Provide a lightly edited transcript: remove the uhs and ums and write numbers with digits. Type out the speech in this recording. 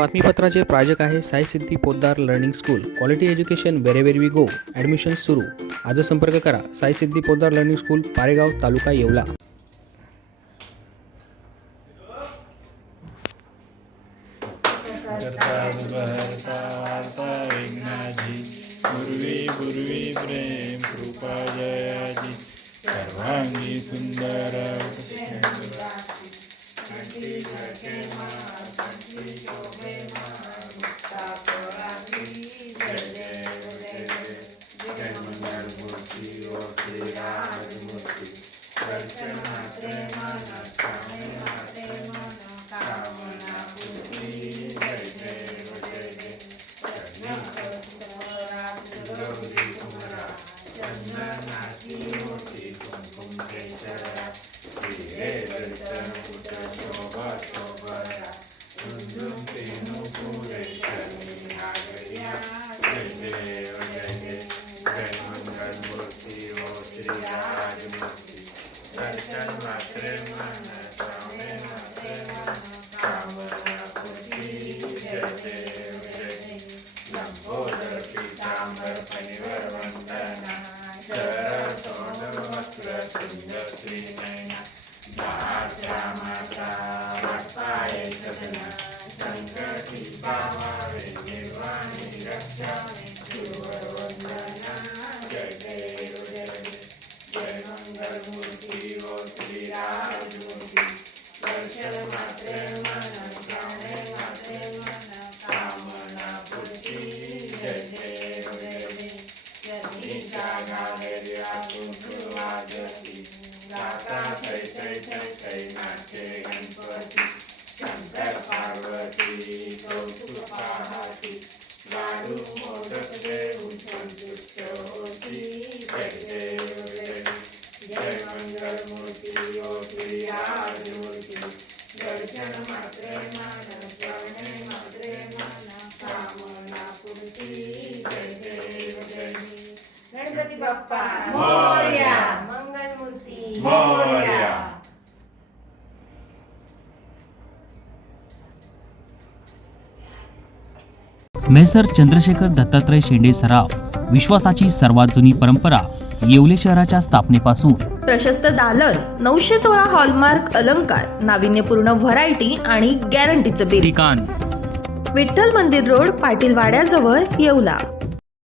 बातमीपत्राचे प्रायोजक आहे Sai Siddhi Poddar learning school. Quality education wherever we go. Admission सुरू. आज संपर्क करा. साई सिद्धी पोद्दार लर्निंग स्कूल, पारेगाव, तालुका येवला. पूर्वी प्रेम कृपा जयाजी सर्वांगी सुंदर गणपती बाप्पा मोरया, मंगलमूर्ती मोरया. मेसर चंद्रशेखर दत्तात्रय शेंडे सराफ, विश्वासाची सर्वात जुनी परंपरा. येवले शहराच्या स्थापनेपासून प्रशस्त दालन, 916 हॉलमार्क अलंकार, नाविन्यपूर्ण व्हरायटी आणि गॅरंटीचं बिल. ठिकाण विठ्ठल मंदिर रोड, पाटील वाड्याजवळ, येवला.